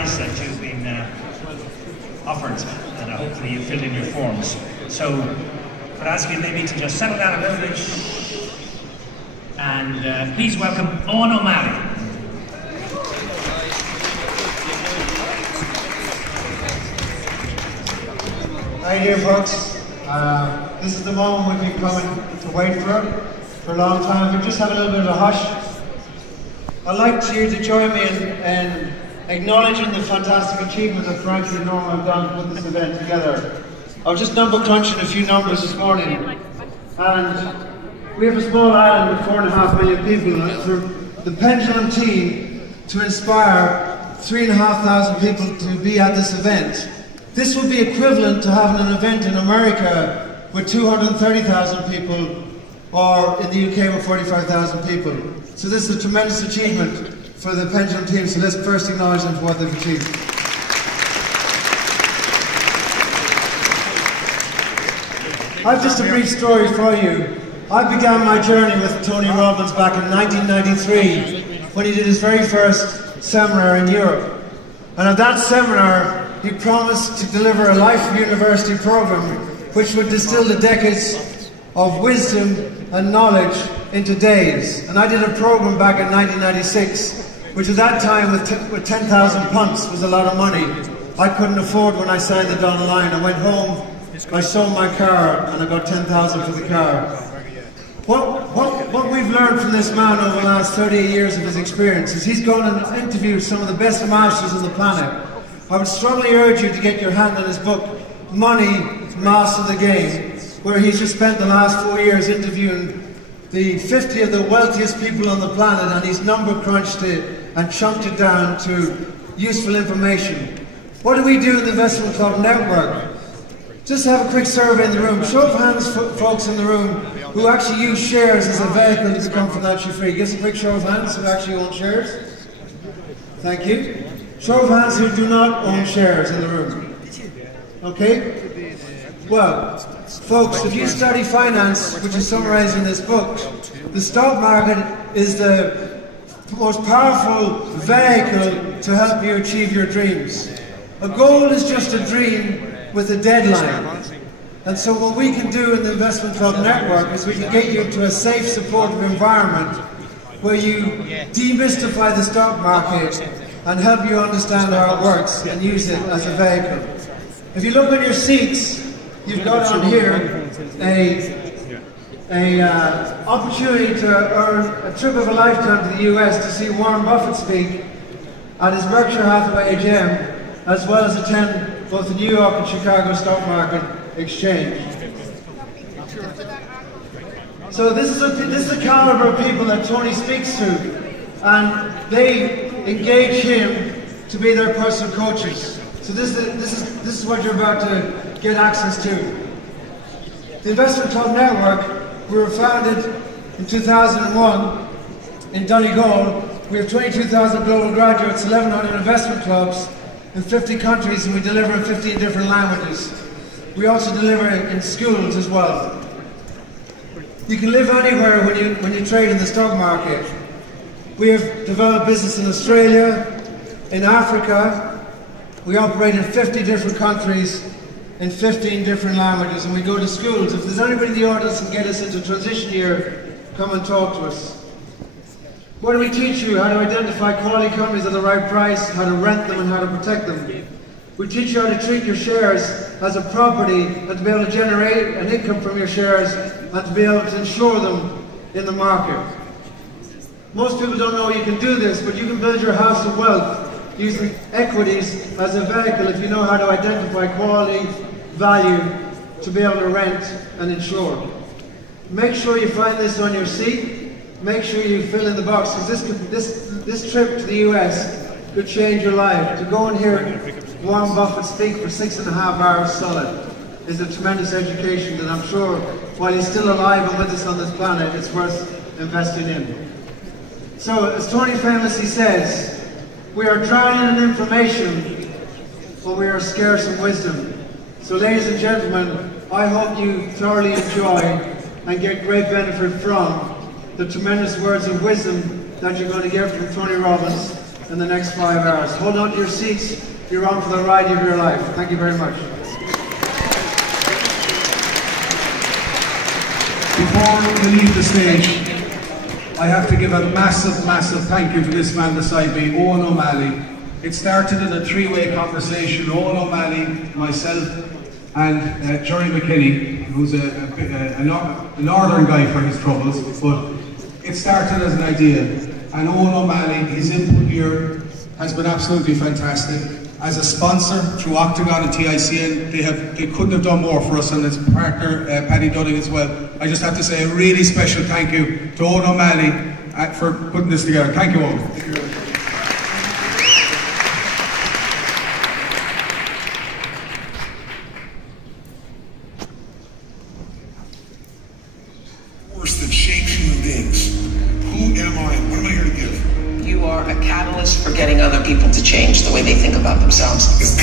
prize that you've been offered, and hopefully you filled in your forms. So I'd ask you maybe to just settle down a little bit, and please welcome Owen O'Malley. How you doing, folks? This is the moment we've been coming to wait for a long time. We're just having a little bit of a hush. I'd like you to join me in acknowledging the fantastic achievement that Frankie and Norma have done to put this event together. I was just number crunching a few numbers this morning, and we have a small island of 4.5 million people, and for the Pendulum team to inspire 3,500 people to be at this event. This would be equivalent to having an event in America with 230,000 people, or in the UK with 45,000 people. So this is a tremendous achievement for the Pendulum team, so let's first acknowledge them for what they've achieved. I have just a brief story for you. I began my journey with Tony Robbins back in 1993 when he did his very first seminar in Europe. And at that seminar, he promised to deliver a life university program which would distill the decades of wisdom and knowledge into days. And I did a program back in 1996, which at that time with 10,000 punts was a lot of money. I couldn't afford when I signed the dotted line. I went home, I sold my car, and I got 10,000 for the car. What we've learned from this man over the last 38 years of his experience is he's gone and interviewed some of the best masters on the planet. I would strongly urge you to get your hand on his book, Money, Master the Game, where he's just spent the last 4 years interviewing the 50 of the wealthiest people on the planet, and he's number crunched it and chunked it down to useful information. What do we do in the Investment Club Network? Just have a quick survey in the room. Show of hands, folks in the room who actually use shares as a vehicle to become financially free. Give us a quick show of hands who actually own shares. Thank you. Show of hands who do not own shares in the room. Okay? Well, folks, if you study finance, which is summarized in this book, the stock market is the most powerful vehicle to help you achieve your dreams. A goal is just a dream with a deadline. And so what we can do in the Investment Club Network is we can get you to a safe, supportive environment where you demystify the stock market and help you understand how it works and use it as a vehicle. If you look at your seats, you've got on here a opportunity to earn a trip of a lifetime to the US to see Warren Buffett speak at his Berkshire Hathaway AGM, as well as attend both the New York and Chicago stock market exchange. So this is the caliber of people that Tony speaks to, and they engage him to be their personal coaches. So this is what you're about to get access to. The Investment Club Network, we were founded in 2001 in Donegal. We have 22,000 global graduates, 1,100 investment clubs in 50 countries, and we deliver in 15 different languages. We also deliver in schools as well. You can live anywhere when you trade in the stock market. We have developed business in Australia, in Africa. We operate in 50 different countries, in 15 different languages, and we go to schools. If there's anybody in the audience who can get us into transition year, come and talk to us. What do we teach you? How to identify quality companies at the right price, how to rent them, and how to protect them. We teach you how to treat your shares as a property and to be able to generate an income from your shares and to be able to insure them in the market. Most people don't know you can do this, but you can build your house of wealth using equities as a vehicle if you know how to identify quality, value, to be able to rent and insure. Make sure you find this on your seat. Make sure you fill in the box, because this trip to the US could change your life. To go and hear Warren Buffett speak for 6.5 hours solid is a tremendous education that I'm sure, while he's still alive and with us on this planet, it's worth investing in. So, as Tony famously says, we are drowning in information, but we are scarce in wisdom. So, ladies and gentlemen, I hope you thoroughly enjoy and get great benefit from the tremendous words of wisdom that you're going to get from Tony Robbins in the next 5 hours. Hold on to your seats. You're on for the ride of your life. Thank you very much. Before we leave the stage, I have to give a massive, massive thank you to this man beside me, Owen O'Malley. It started in a three-way conversation. Owen O'Malley, myself, and Jerry McKinney, who's a northern guy for his troubles, but it started as an idea. And Owen O'Malley, his input here has been absolutely fantastic. As a sponsor through Octagon and TICN, they couldn't have done more for us, and as partner Paddy Dunning as well. I just have to say a really special thank you to Owen O'Malley for putting this together. Thank you, Owen. Thank you very much. That shapes human beings. Who am I? What am I here to give? You are a catalyst for getting other people to change the way they think about themselves.